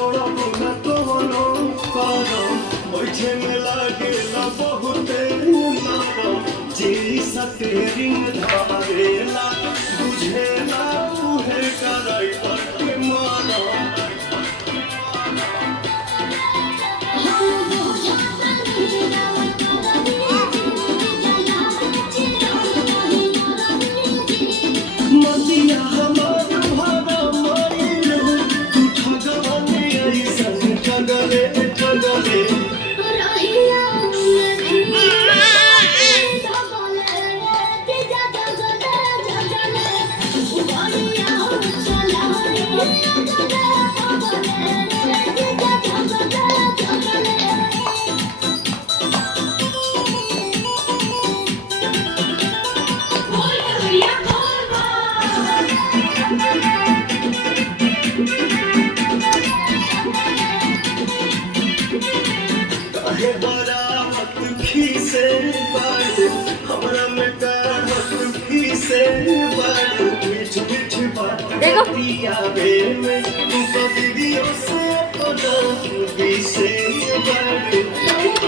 छोड़ब न कोनो करम ओइठे में लागेला बहुते नरम जी सटेरिंग धारेला बुझेला उहे कराई पर मारम से बात हमरा में कहत भी से बात मीठ मीठ बात पियावे में तू कभी से पता भी से बात